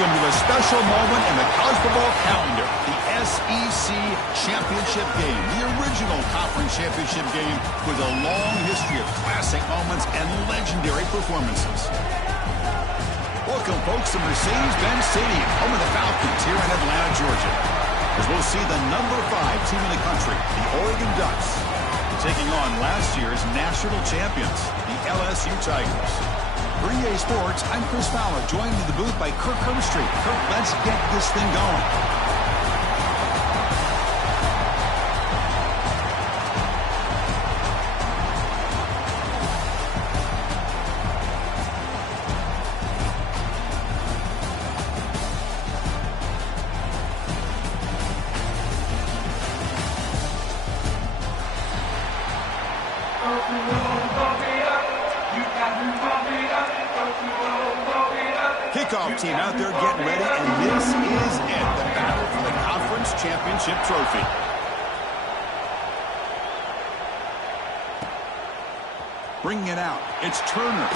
Welcome to a special moment in the college football calendar, the SEC Championship Game, the original conference championship game with a long history of classic moments and legendary performances. Welcome, folks, to Mercedes-Benz Stadium, home of the Falcons here in Atlanta, Georgia, as we'll see the number 5 team in the country, the Oregon Ducks, taking on last year's national champions, the LSU Tigers. For EA Sports, I'm Chris Fowler, joined in the booth by Kirk Herbstreit. Kirk, let's get this thing going. Kickoff team out there getting ready, and this is it, the battle for the conference championship trophy. Bringing it out, it's Turner.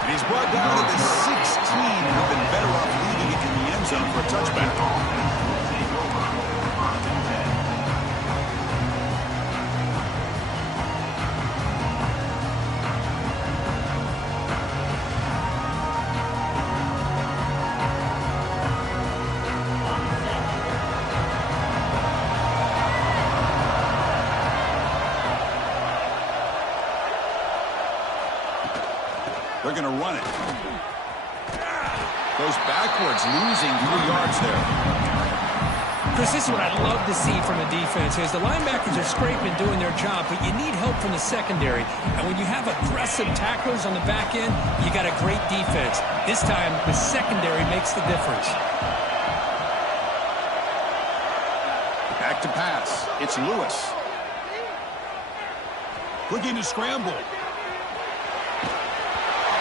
And he's brought down to the 16, who've been better off leaving it in the end zone for a touchback. They're going to run it. Goes backwards, losing 3 yards there. Chris, this is what I'd love to see from a defense. As the linebackers are scraping, doing their job, but you need help from the secondary. And when you have aggressive tacklers on the back end, you got a great defense. This time, the secondary makes the difference. Back to pass. It's Lewis. Looking to scramble.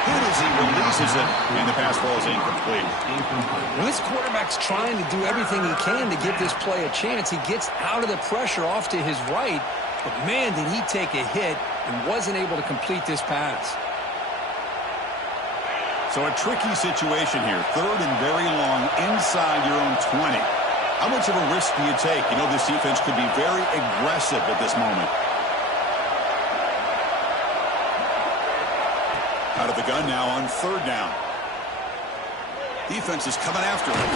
Hit as he releases it, and the pass ball is incomplete. Well, this quarterback's trying to do everything he can to give this play a chance. He gets out of the pressure off to his right, but man, did he take a hit and wasn't able to complete this pass. So a tricky situation here. 3rd and very long inside your own 20. How much of a risk do you take? You know this defense could be very aggressive at this moment. Out of the gun now on 3rd down. Defense is coming after him.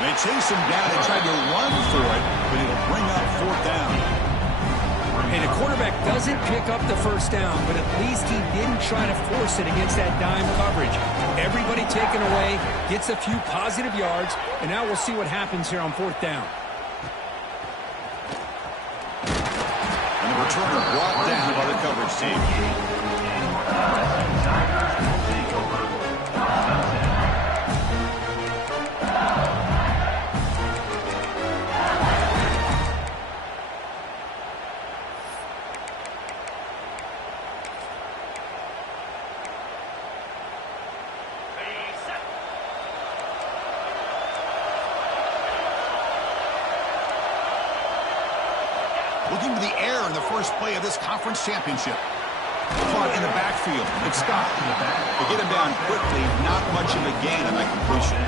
They chase him down and try to run for it, but it'll bring up 4th down. And the quarterback doesn't pick up the 1st down, but at least he didn't try to force it against that dime coverage. Everybody taken away, gets a few positive yards, and now we'll see what happens here on 4th down. And the returner brought down by the coverage team. Looking to the air in the first play of this conference championship. Caught in the backfield. It's Scott. They get him down quickly. Not much of a gain on that completion.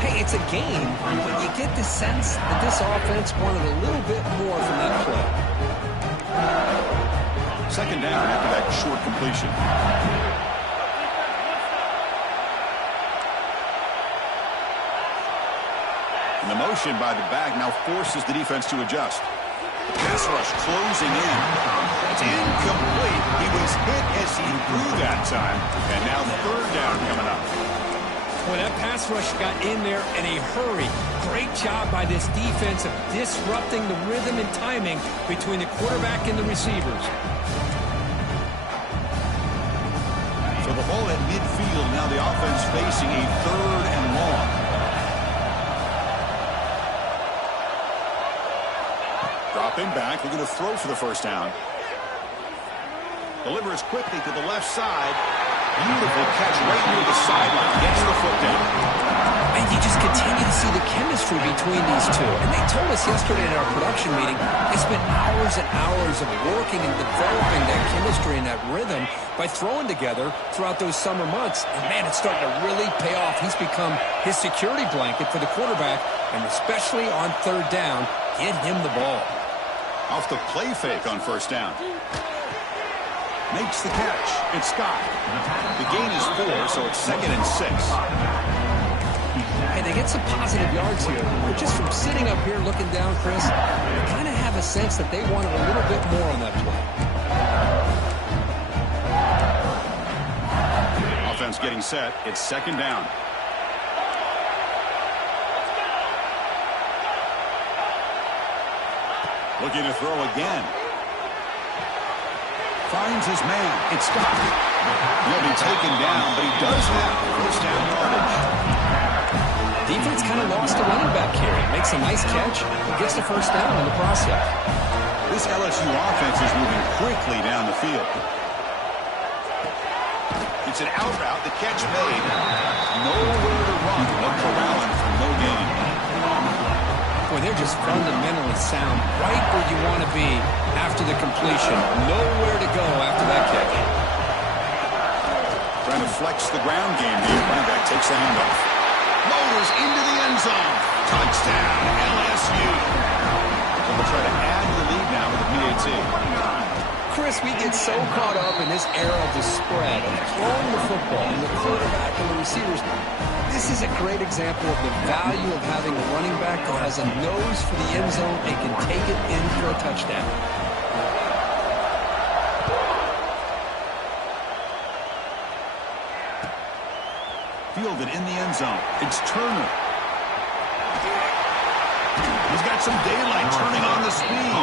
Hey, it's a game, but you get the sense that this offense wanted a little bit more from that play. 2nd down after that short completion. And the motion by the back now forces the defense to adjust. The pass rush closing in. It's incomplete. He was hit as he threw that time. And now 3rd down coming up. Well, that pass rush got in there in a hurry. Great job by this defense of disrupting the rhythm and timing between the quarterback and the receivers. So the ball at midfield. Now the offense facing a 3rd and long. Dropping back, looking to throw for the 1st down. Delivers quickly to the left side. Beautiful catch right near the sideline. Gets the foot down. And you just continue to see the chemistry between these two. And they told us yesterday in our production meeting, they spent hours and hours of working and developing that chemistry and that rhythm by throwing together throughout those summer months. And, man, it's starting to really pay off. He's become his security blanket for the quarterback, and especially on third down, get him the ball. Off the play fake on first down. Makes the catch. It's Scott. The gain is 4, so it's 2nd and 6. And they get some positive yards here. But just from sitting up here looking down, Chris, you kind of have a sense that they wanted a little bit more on that play. Offense getting set. It's 2nd down. Looking to throw again. Finds his man. It's Scott. He'll be taken down, but he does have first down yardage. Defense kind of lost a running back here. Makes a nice catch, but gets the first down in the process. This LSU offense is moving quickly down the field. It's an out route. The catch made. Nowhere to run. No corralling for no gain. Boy, they're just fundamentally sound right where you want to be after the completion. Nowhere to go after that catch. Trying to flex the ground game here. Running back takes the handoff. Motors into the end zone. Touchdown, LSU. So they'll try to add to the lead now with the PAT. Chris, we get so caught up in this era of the spread, of throwing the football, and the quarterback and the receivers. This is a great example of the value of having a running back who has a nose for the end zone and can take it in for a touchdown. Fielded in the end zone. It's Turner. He's got some daylight turning on the speed.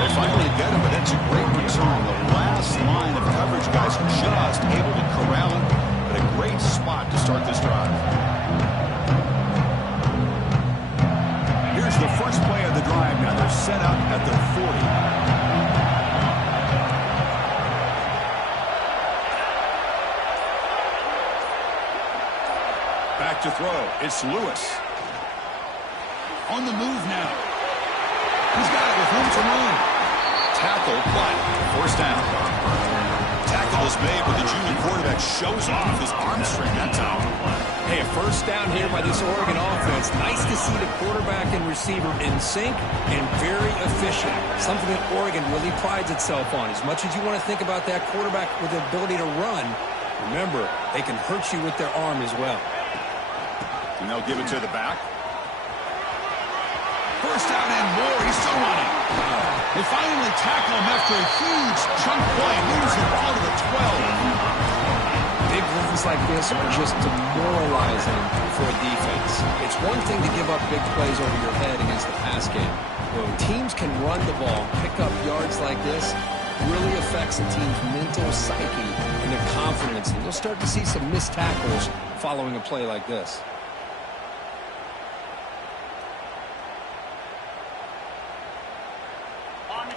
They finally get him, but that's a great return. The last line of coverage guys just able to corral him, but a great spot to start this drive. Here's the first play of the drive now. They're set up at their 40. Back to throw. It's Lewis. On the move now. He's got it with room to run. Tackle, but first down. Tackle is made, but the junior quarterback shows off his arm strength that time. Hey, a first down here by this Oregon offense. Nice to see the quarterback and receiver in sync and very efficient. Something that Oregon really prides itself on. As much as you want to think about that quarterback with the ability to run, remember, they can hurt you with their arm as well. And they'll give it to the back. First down and more. He's still running. They finally tackle him after a huge chunk play. Moves him out of the 12. Big runs like this are just demoralizing for a defense. It's one thing to give up big plays over your head against the pass game. When teams can run the ball, pick up yards like this, really affects a team's mental psyche and their confidence. And you'll start to see some missed tackles following a play like this.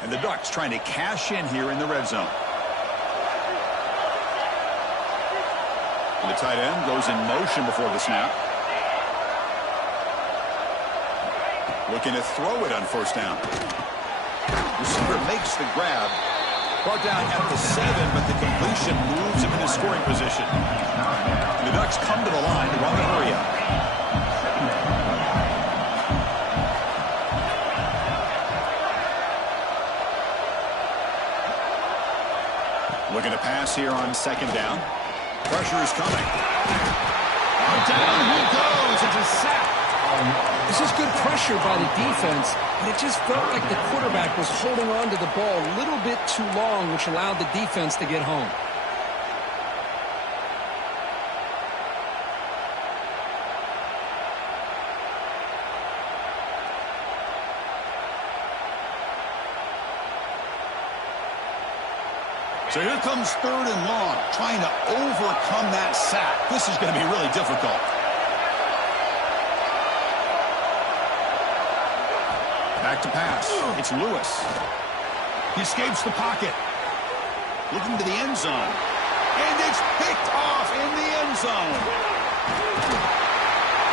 And the Ducks trying to cash in here in the red zone. And the tight end goes in motion before the snap. Looking to throw it on first down. Receiver makes the grab. Brought down at the 7, but the completion moves him into scoring position. And the Ducks come to the line to run the hurry up. Looking to pass here on second down. Pressure is coming. Down he goes. It's a sack. This is good pressure by the defense, but it just felt like the quarterback was holding on to the ball a little bit too long, which allowed the defense to get home. So here comes third and long, trying to overcome that sack. This is going to be really difficult. Back to pass. It's Lewis. He escapes the pocket. Looking to the end zone. And it's picked off in the end zone.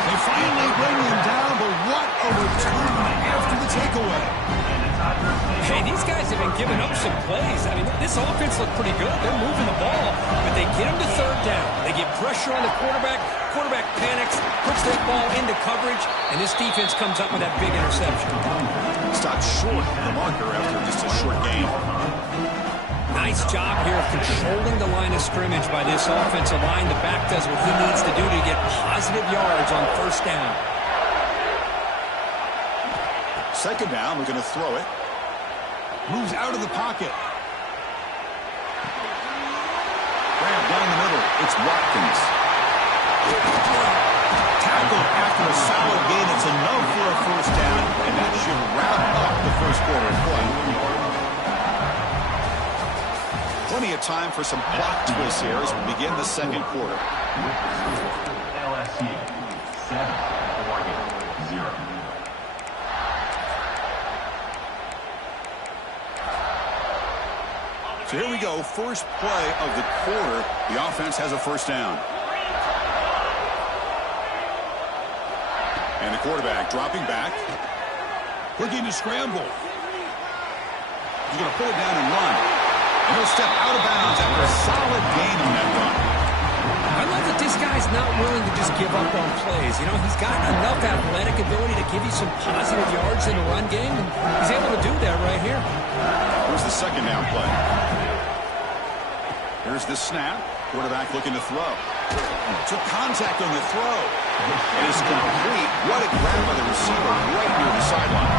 They finally bring him down, but what a return after the takeaway. Hey, these guys have been giving up some plays. I mean, this offense looked pretty good. They're moving the ball, but they get him to third down. They get pressure on the quarterback. Quarterback panics, puts that ball into coverage, and this defense comes up with that big interception. Stopped short of the marker after just a short game. Nice job here of controlling the line of scrimmage by this offensive line. The back does what he needs to do to get positive yards on first down. Second down, we're going to throw it. Moves out of the pocket. Grab down the middle. It's Watkins. Tackled after a solid gain. It's enough for a first down, and that should wrap up the first quarter of play. Plenty of time for some plot twists here as we begin the second quarter. LSU 7, Oregon 0. So here we go, first play of the quarter. The offense has a first down. And the quarterback dropping back. Looking to scramble. He's going to pull it down and run. And he'll step out of bounds after a solid gain on that run. I love that this guy's not willing to just give up on plays. You know, he's got enough athletic ability to give you some positive yards in the run game, and he's able to do that right here. Here's the second down play. Here's the snap. Quarterback looking to throw. Took contact on the throw. It is complete. What a grab by the receiver right near the sideline.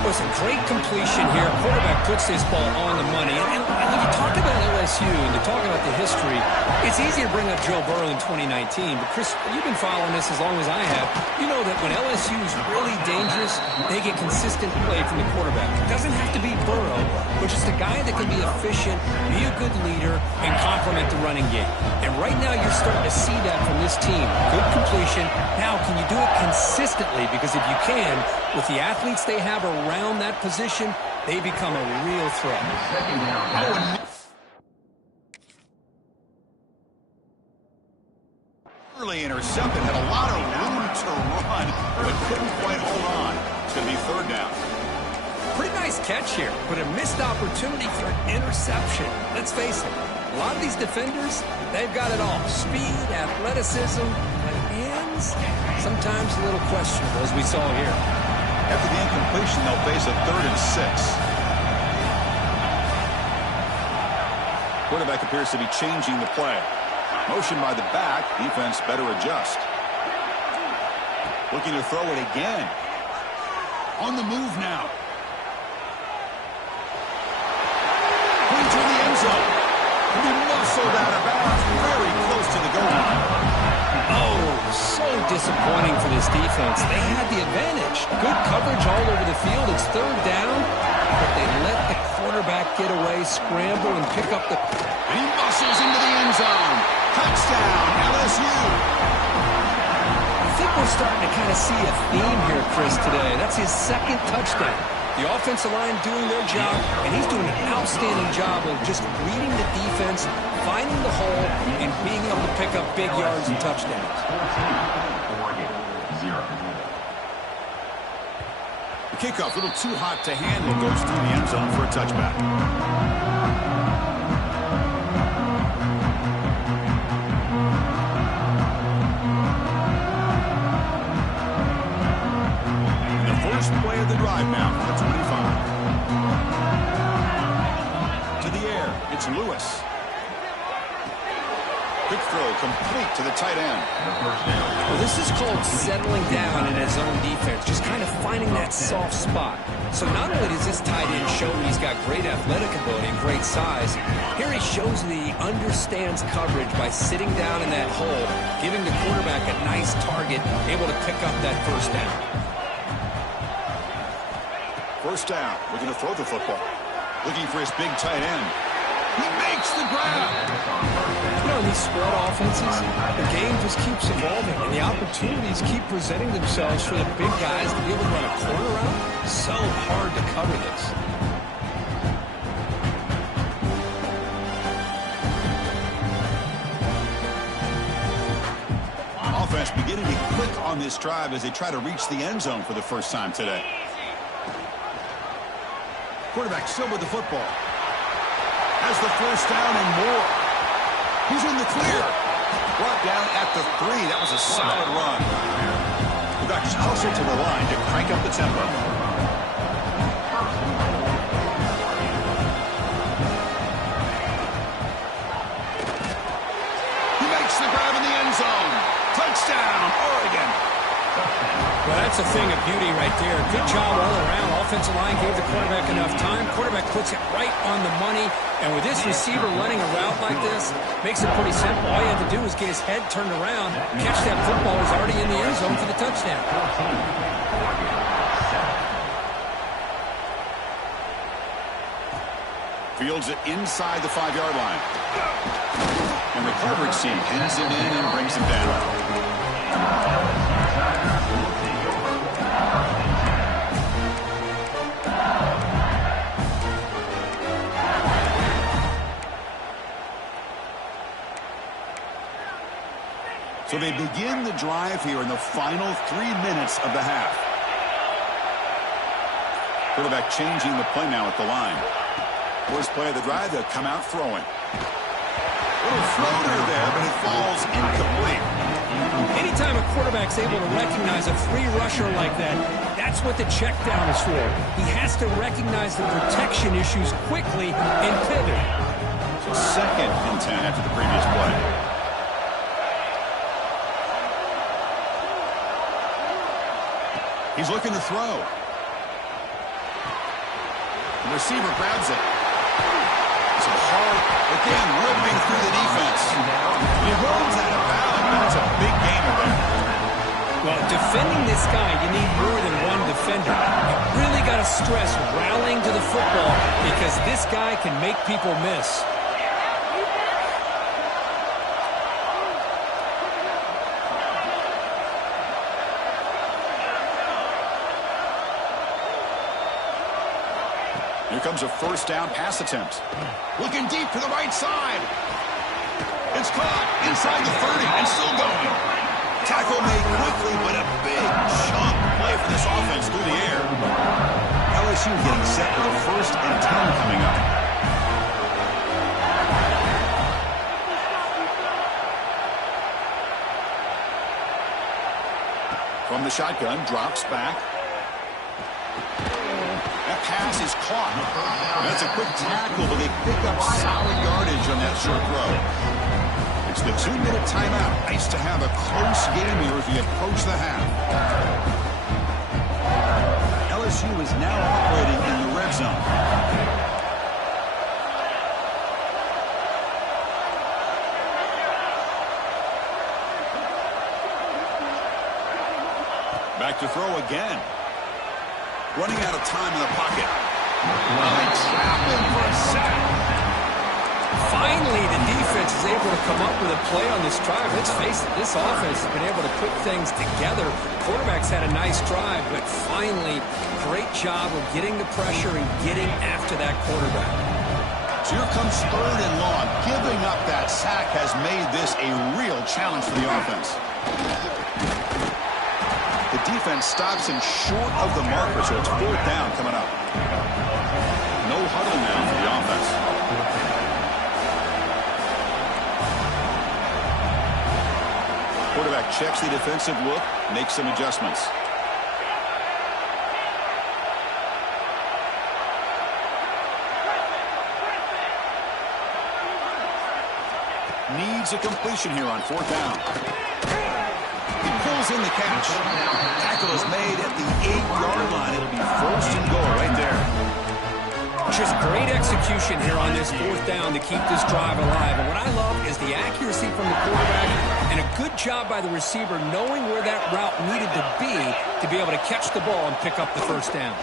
It was a great completion here. Quarterback puts this ball on the money. And when you talk about LSU and you talk about the history, it's easy to bring up Joe Burrow in 2019. But, Chris, you've been following this as long as I have. You know that when LSU is really dangerous, they get consistent play from the quarterback. It doesn't have to be Burrow, but just a guy that can be efficient, be a good leader, and complement the running game. And right now you're starting to see that from this team. Good completion. Now, can you do it consistently? Because if you can, with the athletes they have around that position, they become a real threat. Early intercepted, had a lot of room to run, but couldn't quite hold on. It's going to be third down. Pretty nice catch here, but a missed opportunity for an interception. Let's face it, a lot of these defenders, they've got it all. Speed, athleticism, but hands, sometimes a little questionable, as we saw here. After the incompletion, they'll face a 3rd and 6. Quarterback appears to be changing the play. Motion by the back. Defense better adjust. Looking to throw it again. On the move now. Into the end zone. Can be muscled out of bounds. Very close to the goal line. Oh, so disappointing for this defense. They had the advantage. Good coverage all over the field. It's third down, but they let the quarterback get away, scramble, and pick up the... And he muscles into the end zone. Touchdown, LSU. I think we're starting to kind of see a theme here, Chris, today. That's his second touchdown. The offensive line doing their job, and he's doing an outstanding job of just reading the defense, finding the hole, and being able to pick up big yards and touchdowns. Oregon 0. The kickoff, a little too hot to handle, goes through the end zone for a touchback. First play of the drive now from the 25. To the air, it's Lewis. Quick throw complete to the tight end. Well, this is called settling down in his own defense, just kind of finding that soft spot. So not only does this tight end show he's got great athletic ability and great size, here he shows that he understands coverage by sitting down in that hole, giving the quarterback a nice target, able to pick up that first down. First down. We're going to throw the football. Looking for his big tight end. He makes the grab. You know, in these spread offenses, the game just keeps evolving, and the opportunities keep presenting themselves for the big guys to be able to run a corner out. So hard to cover this. defense beginning to click on this drive as they try to reach the end zone for the first time today. Quarterback still with the football. Has the first down and more. He's in the clear. Brought down at the 3. That was a solid run. The Ducks hustle to the line to crank up the tempo. He makes the grab in the end zone. Touchdown, Oregon. Well, that's a thing of beauty right there. Good job all around. Offensive line gave the quarterback enough time. Quarterback puts it right on the money. And with this receiver running a route like this, makes it pretty simple. All you have to do is get his head turned around, catch that football. He's already in the end zone for the touchdown. Fields it inside the 5-yard line. And the coverage team pins him in and brings him down. So they begin the drive here in the final 3 minutes of the half. Quarterback changing the play now at the line. First play of the drive, they'll come out throwing. Little floater there, but it falls incomplete. Anytime a quarterback's able to recognize a free rusher like that, that's what the check down is for. He has to recognize the protection issues quickly and pivot. So 2nd and 10 after the previous play. He's looking to throw. The receiver grabs it. It's a hard, again, ripping through the defense. He rolls out of bounds, but it's a big gain there. Well, defending this guy, you need more than one defender. You really got to stress rallying to the football because this guy can make people miss. Here comes a first down pass attempt. Looking deep to the right side. It's caught inside the 30 and still going. Tackle made quickly, but a big chunk play for this offense through the air. LSU getting set for the 1st and 10 coming up. From the shotgun, drops back. That pass is caught. That's a quick tackle, but they pick up solid yardage on that short throw. It's the 2-minute timeout. Nice to have a close game here as we approach the half. LSU is now operating in the red zone. Back to throw again. Running out of time in the pocket. Well, they trap him for a sack. Finally, the defense is able to come up with a play on this drive. Let's face it, this offense has been able to put things together. Quarterback's had a nice drive, but finally, great job of getting the pressure and getting after that quarterback. So here comes 3rd and long. Giving up that sack has made this a real challenge for the offense. The defense stops him short of the marker, so it's 4th down coming up. No huddle now for the offense. Quarterback checks the defensive look, makes some adjustments. Needs a completion here on 4th down. He pulls in the catch. Tackle is made at the 8-yard line. It'll be 1st and goal right there. Just great execution here on this 4th down to keep this drive alive. And what I love is the accuracy from the quarterback and a good job by the receiver knowing where that route needed to be able to catch the ball and pick up the 1st down.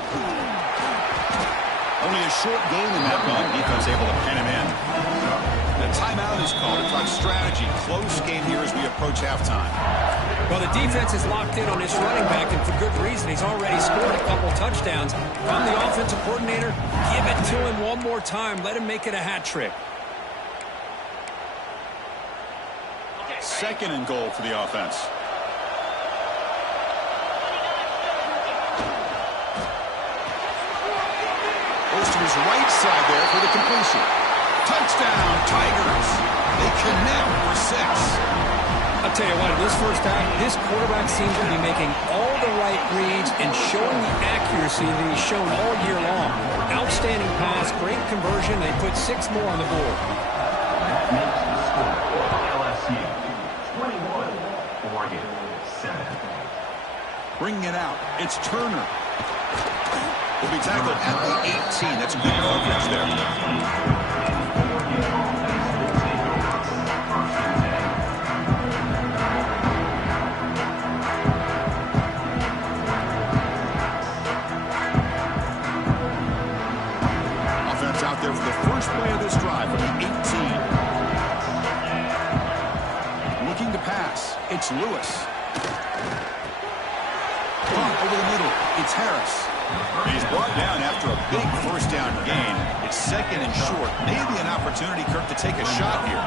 Only a short gain in that run. Defense able to pin him in. The timeout is called to talk strategy. Close game here as we approach halftime. Well, the defense is locked in on this running back, and for good reason. He's already scored a couple touchdowns. If I'm the offensive coordinator, give it to him one more time. Let him make it a hat trick. 2nd and goal for the offense. Goes to his right side there for the completion. Touchdown, Tigers. They connect for 6. I'll tell you what, in this first half, this quarterback seems to be making all the right reads and showing the accuracy that he's shown all year long. Outstanding pass, great conversion. They put 6 more on the board. That makes the score LSU 21, Oregon 7. Bringing it out, it's Turner. Will be tackled at the 18. That's good coverage there. Out there for the first play of this drive from the 18. Looking to pass. It's Lewis. Over the middle. It's Harris. He's brought down after a big first down gain. It's second and short. Maybe an opportunity, Kirk, to take a shot here.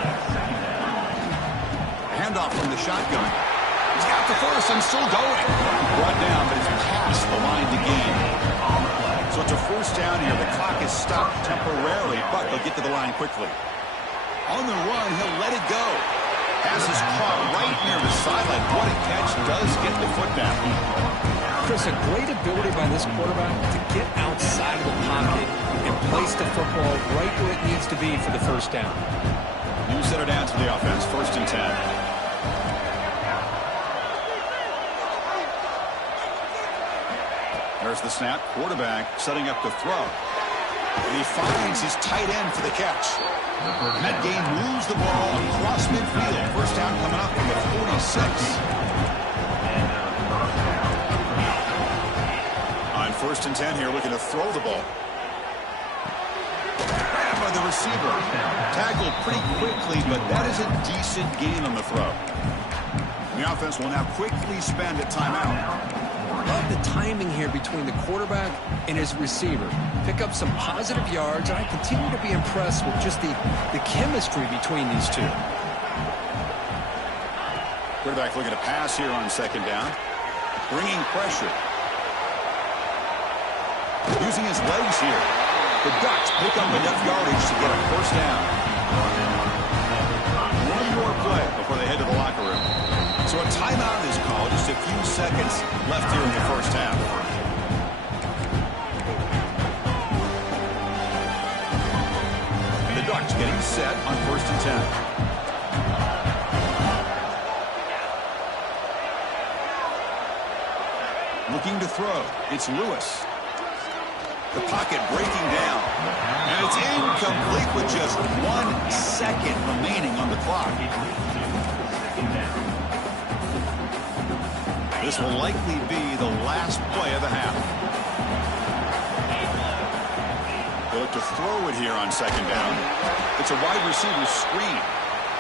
Handoff from the shotgun. He's got the first and still going. Brought down, but it's past the line to gain. So it's a first down here. The clock is stopped temporarily, but they'll get to the line quickly. On the run, he'll let it go. Pass is caught right near the sideline. What a catch. Does get the foot down. Chris, a great ability by this quarterback to get outside of the pocket and place the football right where it needs to be for the first down. You set it down to the offense. 1st and 10. There's the snap. Quarterback setting up the throw. And he finds his tight end for the catch. And that gain moves the ball across midfield. First down coming up from the 46. On 1st and 10 here, looking to throw the ball. Grabbed by the receiver. Tackled pretty quickly, but that is a decent gain on the throw. The offense will now quickly spend a timeout. Love the timing here between the quarterback and his receiver. Pick up some positive yards, and I continue to be impressed with just the chemistry between these two. Quarterback looking to pass here on 2nd down. Bringing pressure. Using his legs here. The Ducks pick up enough yardage to get a first down. One more play before they head to the locker room. So a timeout is called. Just a few seconds left here in the first half. And the Ducks getting set on 1st and 10. Looking to throw. It's Lewis. The pocket breaking down. And it's incomplete with just 1 second remaining on the clock. This will likely be the last play of the half. They look to throw it here on 2nd down. It's a wide receiver screen.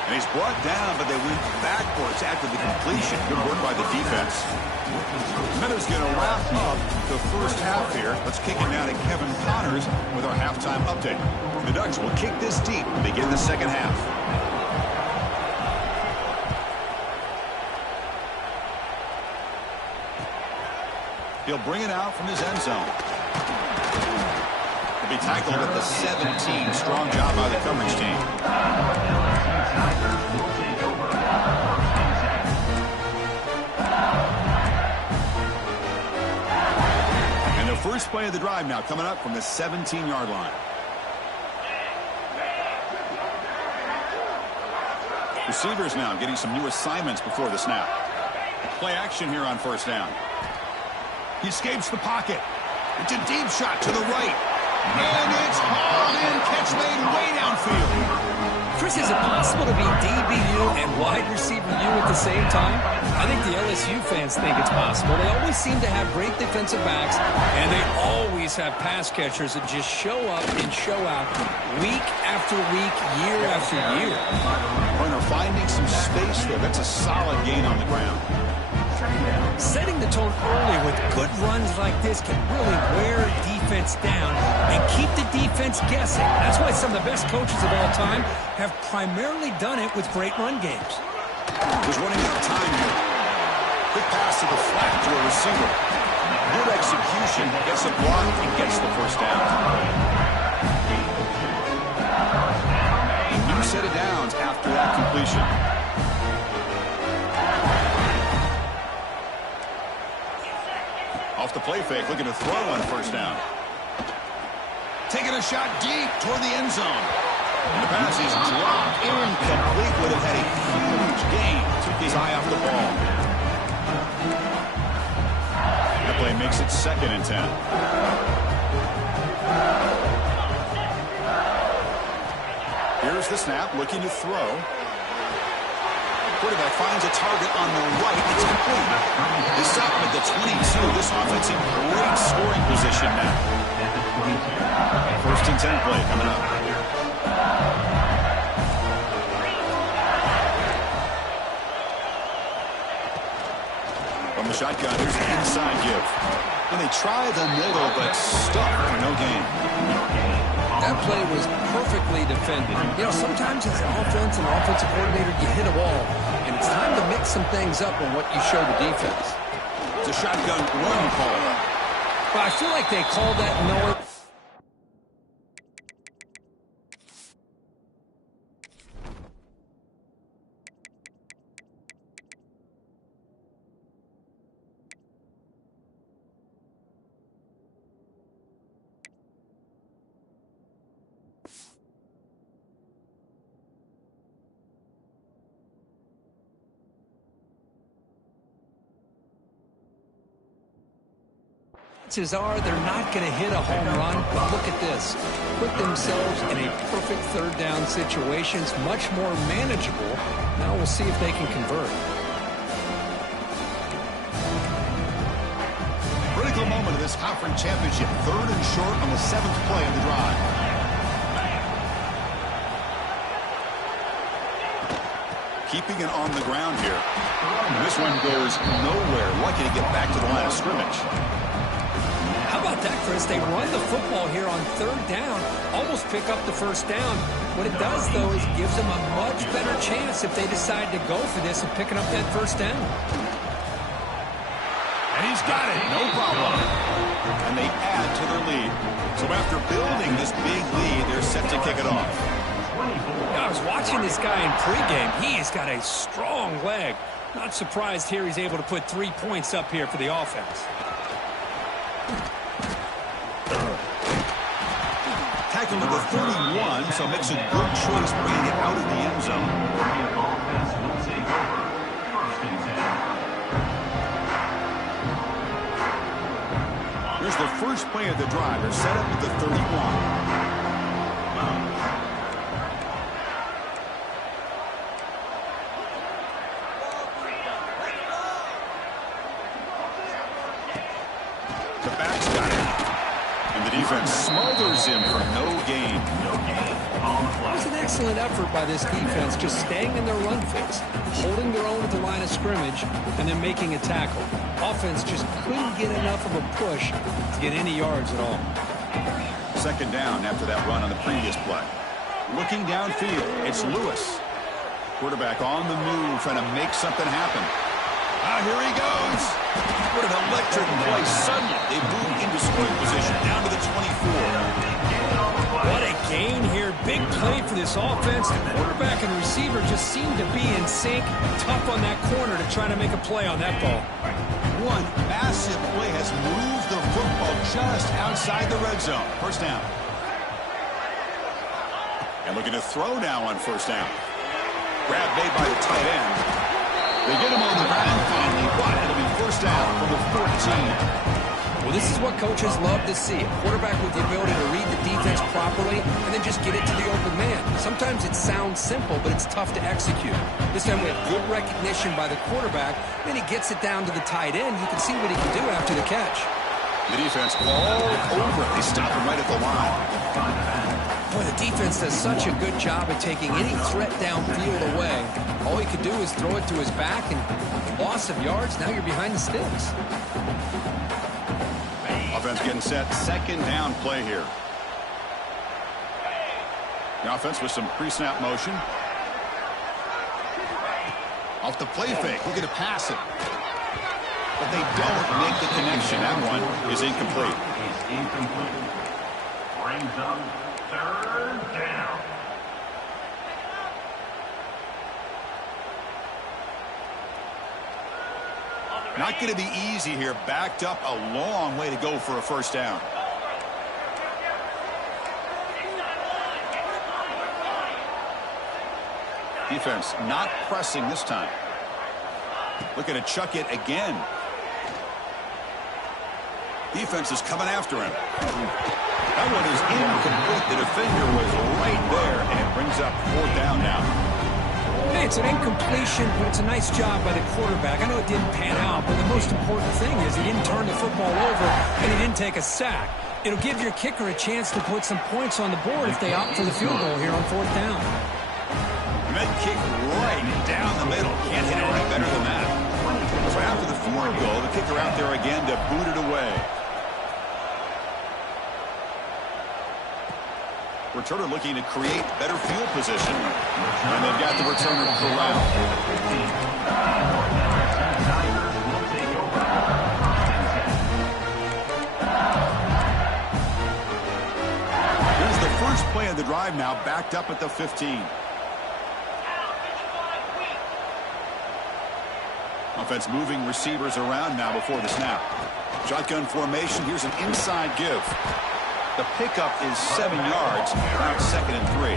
And he's brought down, but they went backwards after the completion. Good work by the defense. Minutes going to wrap up the first half here. Let's kick it now to Kevin Connors with our halftime update. The Ducks will kick this deep to begin the second half. He'll bring it out from his end zone. He'll be tackled at the 17. Strong job by the coverage team. And the first play of the drive now coming up from the 17-yard line. Receivers now getting some new assignments before the snap. Play action here on 1st down. He escapes the pocket. It's a deep shot to the right. And it's hauled in. Catch made way downfield. Chris, is it possible to be DBU and wide receiver U at the same time? I think the LSU fans think it's possible. They always seem to have great defensive backs, and they always have pass catchers that just show up and show out week after week, year after year. Runner finding some space there. That's a solid gain on the ground. Setting the tone early with good runs like this can really wear defense down and keep the defense guessing. That's why some of the best coaches of all time have primarily done it with great run games. Was running out of time here. Quick pass to the flat to a receiver. Good execution. Gets a block and gets the first down. set of downs after that completion. Off the play fake, looking to throw on first down. Taking a shot deep toward the end zone. And the pass is dropped incomplete. Would have had a huge gain. Took his eye off the ball. That play makes it 2nd and 10. Here's the snap, looking to throw. Quarterback finds a target on the right. It's complete. This stop at the 22. This offense in great scoring position now. 1st and 10 play coming up. From the shotgun, here's an inside give. And they try the middle, but stuck for no gain. That play was perfectly defended. You know, sometimes as an offense and offensive coordinator, you hit a wall, and it's time to mix some things up on what you show the defense. It's a shotgun run call. But I feel like they called that knowing. Chances are they're not going to hit a home run, but look at this. Put themselves in a perfect 3rd down situation. It's much more manageable. Now we'll see if they can convert. Critical moment of this conference championship. 3rd and short on the 7th play of the drive. Keeping it on the ground here. This one goes nowhere. Lucky to get back to the line of scrimmage. How about that, Chris? They run the football here on 3rd down, almost pick up the 1st down. What it does, though, is it gives them a much better chance if they decide to go for this and picking up that 1st down. And he's got it, no problem. And they add to their lead. So after building this big lead, they're set to kick it off. I was watching this guy in pregame. He has got a strong leg. Not surprised here he's able to put 3 points up here for the offense. Tackle number 31, so makes a good choice bringing it out of the end zone. Here's the first play of the drive. They're set up at the 31. The back's got it. And the defense smothers him for no gain. It was an excellent effort by this defense, just staying in their run fix, holding their own at the line of scrimmage, and then making a tackle. Offense just couldn't get enough of a push to get any yards at all. 2nd down after that run on the previous play. Looking downfield, it's Lewis. Quarterback on the move, trying to make something happen. Here he goes. What an electric play. Suddenly, they move into scoring position, down to the 24. What a gain here. Big play for this offense. The quarterback and receiver just seem to be in sync. Tough on that corner to try to make a play on that ball. One massive play has moved the football just outside the red zone. 1st down. And looking to throw now on 1st down. Grab made by the tight end. They get him on the ground finally, but it'll be 1st down from the 14. Well, this is what coaches love to see. A quarterback with the ability to read the defense properly and then just get it to the open man. Sometimes it sounds simple, but it's tough to execute. This time we have good recognition by the quarterback. Then he gets it down to the tight end. You can see what he can do after the catch. The defense all over. They stop him right at the line. Boy, the defense does such a good job at taking any threat downfield away. All he could do is throw it to his back, and loss of yards, now you're behind the sticks. Offense getting set. 2nd down play here. The offense with some pre-snap motion. Off the play fake. Looking to pass it. But they don't make the connection. That one is incomplete. Brings up 3rd down. Not going to be easy here. Backed up a long way to go for a first down. Defense not pressing this time. Looking to chuck it again. Defense is coming after him. That one is incomplete. The defender was right there, and it brings up fourth down now. Hey, it's an incompletion, but it's a nice job by the quarterback. I know it didn't pan out, but the most important thing is he didn't turn the football over, and he didn't take a sack. It'll give your kicker a chance to put some points on the board if they opt for the field goal here on fourth down. Med kick right down the middle. Can't hit it any better than that. So after the field goal, the kicker out there again to boot it away. Returner looking to create better field position. And they've got the returner corralled. Here's the first play of the drive now, backed up at the 15. Offense moving receivers around now before the snap. Shotgun formation. Here's an inside give. The pickup is 7 yards. Now it's 2nd and 3.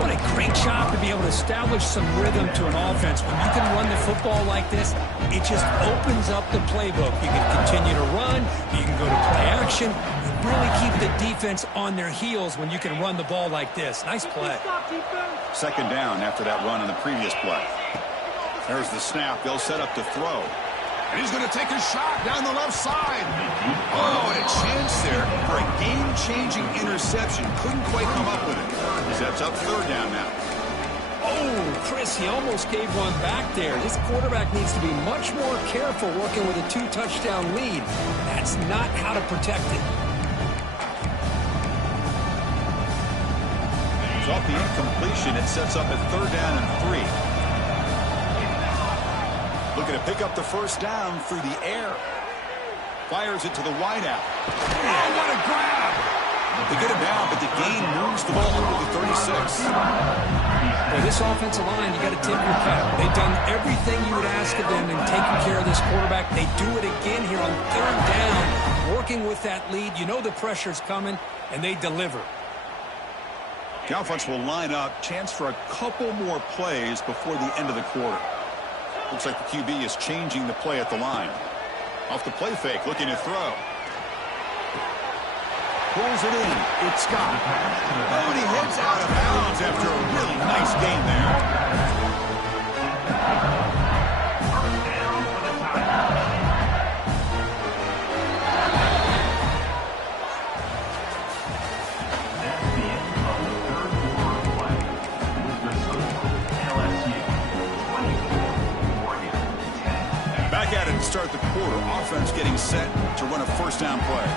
What a great job to be able to establish some rhythm to an offense. When you can run the football like this, it just opens up the playbook. You can continue to run. You can go to play action. You really keep the defense on their heels when you can run the ball like this. Nice play. 2nd down after that run on the previous play. There's the snap. They'll set up to throw. And he's going to take a shot down the left side. Oh, and a chance there for a game-changing interception. Couldn't quite come up with it. Sets up 3rd down now. Oh, Chris, he almost gave one back there. This quarterback needs to be much more careful working with a 2-touchdown lead. That's not how to protect it. So off the incompletion, it sets up at 3rd down and 3. Looking to pick up the first down through the air. Fires it to the wideout. Oh, what a grab! They get him down, but the gain moves the ball over the 36. Well, this offensive line, you got to tip your cap. They've done everything you would ask of them in taking care of this quarterback. They do it again here on 3rd down, working with that lead. You know the pressure's coming, and they deliver. The offense will line up. Chance for a couple more plays before the end of the quarter. Looks like the QB is changing the play at the line. Off the play fake, looking to throw. Pulls it in. It's Scott. Oh, and he heads out of bounds after a really nice game there. Start the quarter. Offense getting set to run a first down play.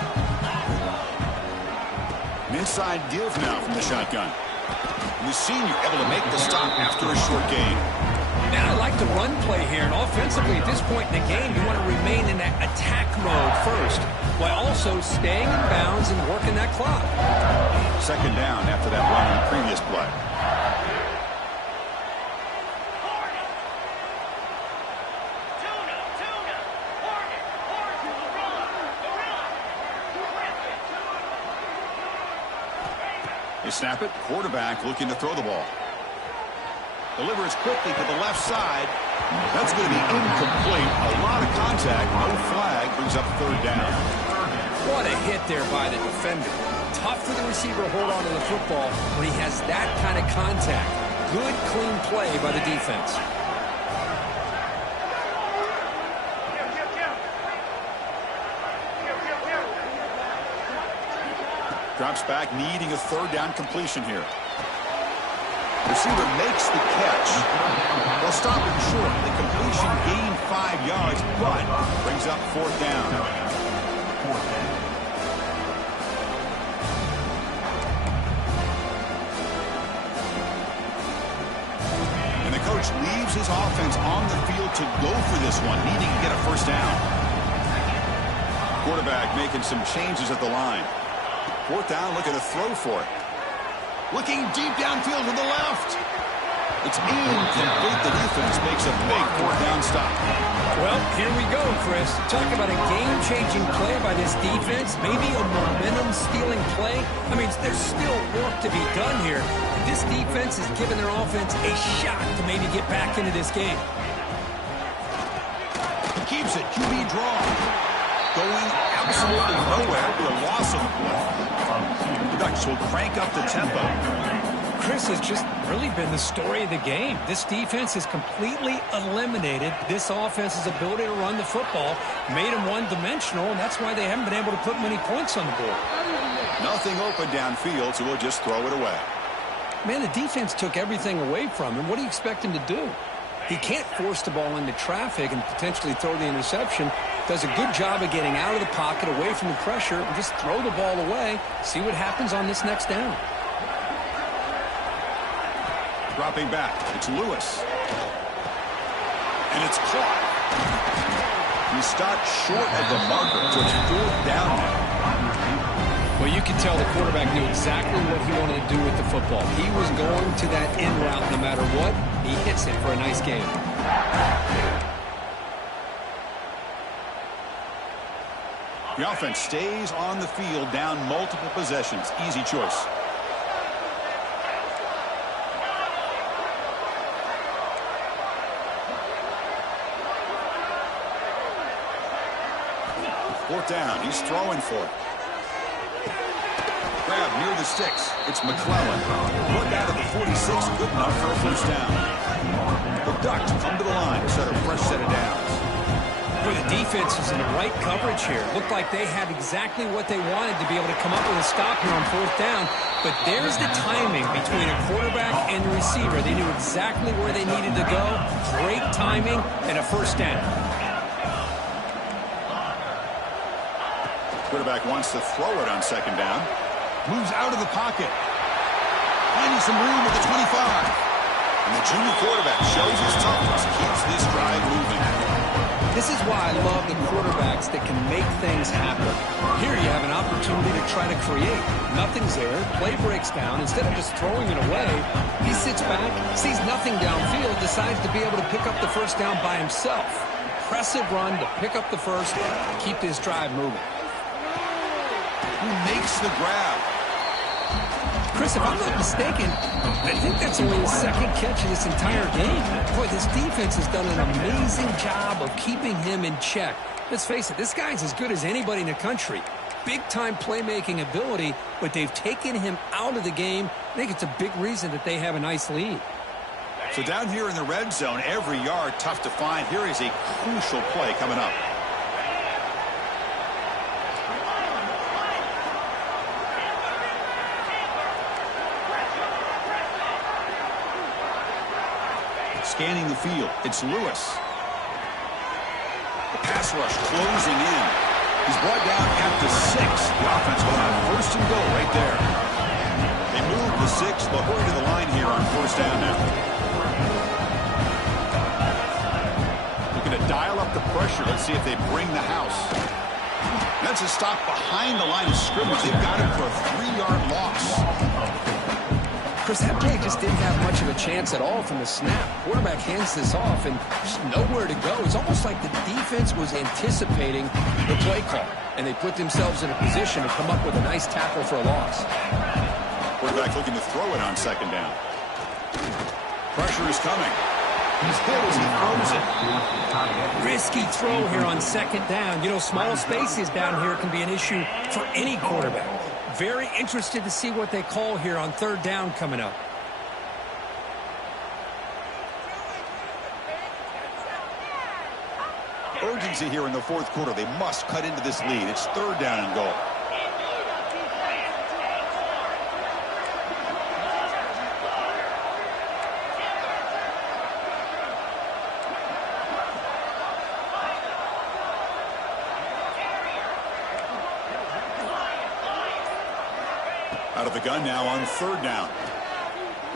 An inside give now from the shotgun. And the senior able to make the stop after a short gain. Man, I like the run play here. And offensively, at this point in the game, you want to remain in that attack mode first, while also staying in bounds and working that clock. 2nd down after that run on the previous play. They snap it. Quarterback looking to throw the ball. Delivers quickly to the left side. That's going to be incomplete. A lot of contact. No flag. Brings up 3rd down. What a hit there by the defender. Tough for the receiver to hold on to the football when he has that kind of contact. Good, clean play by the defense. Drops back, needing a 3rd down completion here. Receiver makes the catch. They'll stop him short. The completion gained 5 yards, but brings up 4th down. And the coach leaves his offense on the field to go for this one, needing to get a first down. Quarterback making some changes at the line. 4th down, looking to throw for it. Looking deep downfield to the left. It's incomplete. The defense makes a big fourth down stop. Well, here we go, Chris. Talk about a game-changing play by this defense. Maybe a momentum-stealing play. I mean, there's still work to be done here. But this defense has given their offense a shot to maybe get back into this game. He keeps it. QB draw. Going absolutely nowhere for a loss of the ball. The Ducks will crank up the tempo. Chris, has just really been the story of the game. This defense has completely eliminated this offense's ability to run the football, made them one-dimensional, and that's why they haven't been able to put many points on the board. Nothing open downfield, so we'll just throw it away. Man, the defense took everything away from him. What do you expect him to do? He can't force the ball into traffic and potentially throw the interception. Does a good job of getting out of the pocket, away from the pressure, and just throw the ball away. See what happens on this next down. Dropping back, it's Lewis. And it's caught. He stopped short of the marker, so it's fourth down now. Well, you can tell the quarterback knew exactly what he wanted to do with the football. He was going to that in route no matter what. He hits it for a nice game. The offense stays on the field, down multiple possessions. Easy choice. Fourth down. He's throwing for it. Grab near the sticks. It's McClellan. Run out of the 46. Good enough for a first down. The Ducks come to the line to set a fresh set of downs. Boy, the defense is in the right coverage here. Looked like they had exactly what they wanted to be able to come up with a stop here on fourth down. But there's the timing between a quarterback and the receiver. They knew exactly where they needed to go. Great timing and a first down. Quarterback wants to throw it on second down. Moves out of the pocket. Finding some room at the 25. And the junior quarterback shows his toughness. Keeps this drive moving. This is why I love the quarterbacks that can make things happen. Here you have an opportunity to try to create. Nothing's there. Play breaks down. Instead of just throwing it away, he sits back, sees nothing downfield, decides to be able to pick up the first down by himself. Impressive run to pick up the first, keep this drive moving. Who makes the grab? Chris, if I'm not mistaken, I think that's only his second catch of this entire game. Boy, this defense has done an amazing job of keeping him in check. Let's face it, this guy's as good as anybody in the country. Big-time playmaking ability, but they've taken him out of the game. I think it's a big reason that they have a nice lead. So down here in the red zone, every yard tough to find. Here is a crucial play coming up. Scanning the field, it's Lewis. The pass rush closing in. He's brought down at the 6. The offense will have first and goal right there. They move the 6. They'll hurry to the line here on first down now. Looking to dial up the pressure. Let's see if they bring the house. That's a stop behind the line of scrimmage. They've got him for a 3-yard loss. Chris, that play just didn't have much of a chance at all from the snap. Quarterback hands this off and just nowhere to go. It's almost like the defense was anticipating the play call, and they put themselves in a position to come up with a nice tackle for a loss. Quarterback looking to throw it on second down. Pressure is coming. He's hit as he throws it. Risky throw here on second down. You know, small spaces down here can be an issue for any quarterback. Very interested to see what they call here on third down coming up. Urgency here in the fourth quarter. They must cut into this lead. It's third down and goal. Out of the gun now on third down.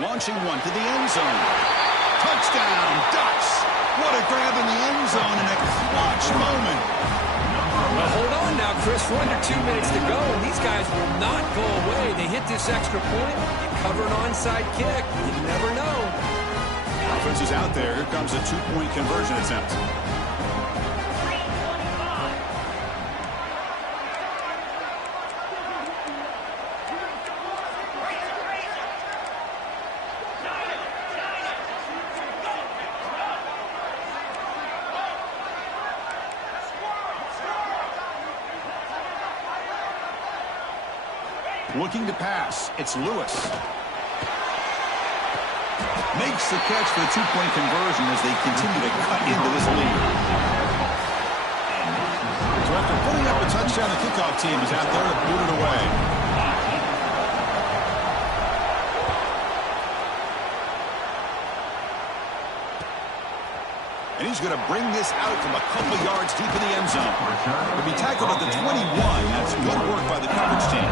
Launching one to the end zone. Touchdown, Ducks. What a grab in the end zone in a clutch moment. Well, hold on now, Chris. We're under 2 minutes to go, and these guys will not go away. They hit this extra point. You cover an onside kick. You never know. offense is out there. Here comes a two-point conversion attempt. Looking to pass. It's Lewis. Makes the catch for the two-point conversion as they continue to cut into this lead. So after putting up a touchdown, the kickoff team is out there to boot it away. And he's going to bring this out from a couple of yards deep in the end zone. He'll be tackled at the 21. That's good work by the coverage team.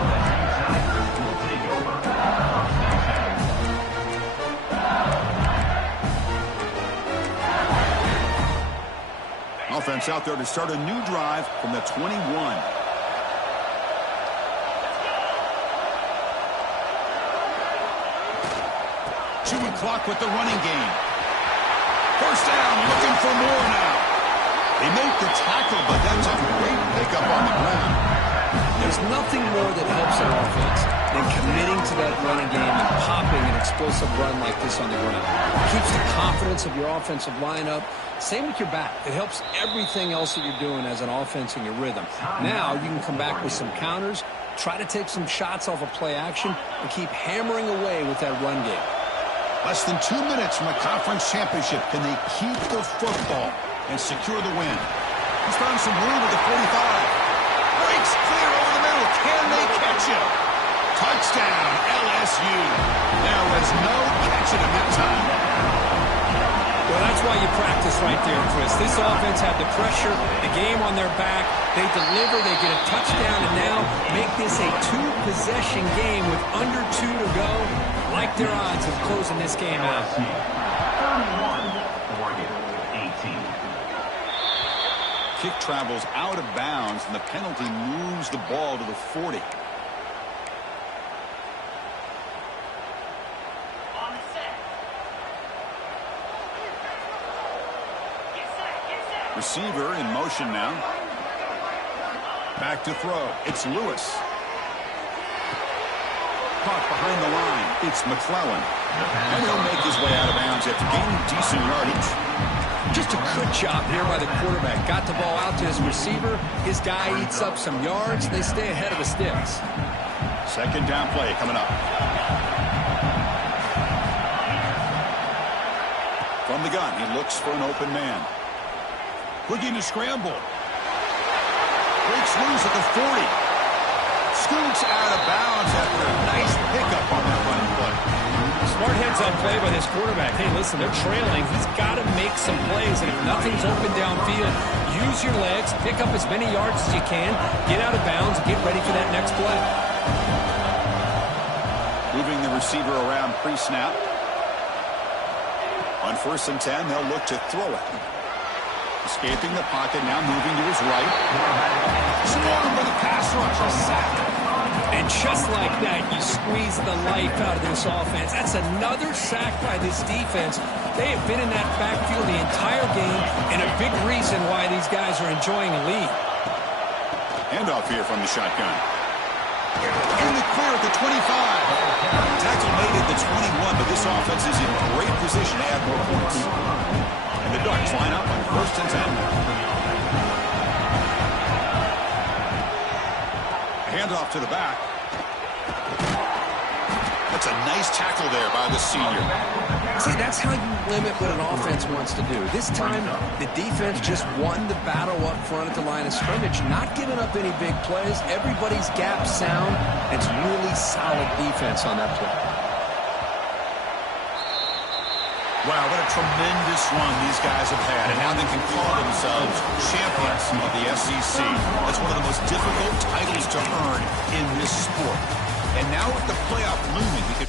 Offense out there to start a new drive from the 21. Chewing clock with the running game. First down, looking for more now. They make the tackle, but that's a great pickup on the ground. There's nothing more that helps an offense than committing to that running game and popping an explosive run like this on the ground. It keeps the confidence of your offensive lineup. Same with your back. It helps everything else that you're doing as an offense in your rhythm. Now you can come back with some counters, try to take some shots off of play action, and keep hammering away with that run game. Less than 2 minutes from a conference championship. Can they keep the football and secure the win? He's found some room at the 45. Breaks clear over the middle. Can they catch him? Touchdown, LSU. There was no catching him that time. Well, that's why you practice right there, Chris. This offense had the pressure, the game on their back. They deliver, they get a touchdown, and now make this a two-possession game with under 2 to go. Like their odds of closing this game out. 31, Oregon, 18. Kick travels out of bounds, and the penalty moves the ball to the 40. Receiver in motion now. Back to throw. It's Lewis. Caught behind the line. It's McClellan. And he'll make his way out of bounds after gaining decent yardage. Just a good job here by the quarterback. Got the ball out to his receiver. His guy eats up some yards. They stay ahead of the sticks. Second down play coming up. From the gun, he looks for an open man. Looking to scramble. Breaks loose at the 40. Scoots out of bounds after a nice pickup on that running play. Smart heads-up play by this quarterback. Hey, listen, they're trailing. He's got to make some plays, and if nothing's open downfield, use your legs, pick up as many yards as you can, get out of bounds, and get ready for that next play. Moving the receiver around pre-snap. On 1st and 10, they'll look to throw it. Escaping the pocket, now moving to his right. Swarmed with a pass rush, a sack. And just like that, you squeeze the life out of this offense. That's another sack by this defense. They have been in that backfield the entire game, and a big reason why these guys are enjoying a lead. Handoff here from the shotgun. In the clear at the 25. Tackle made at the 21, but this offense is in great position to add more points. And the Ducks line up on 1st and 10. Handoff to the back. That's a nice tackle there by the senior. See, that's how you limit what an offense wants to do. This time, the defense just won the battle up front at the line of scrimmage, not giving up any big plays. Everybody's gap sound. It's really solid defense on that play. Wow, what a tremendous run these guys have had, and now they can call themselves champions of the SEC. That's one of the most difficult titles to earn in this sport. And now with the playoff looming, we could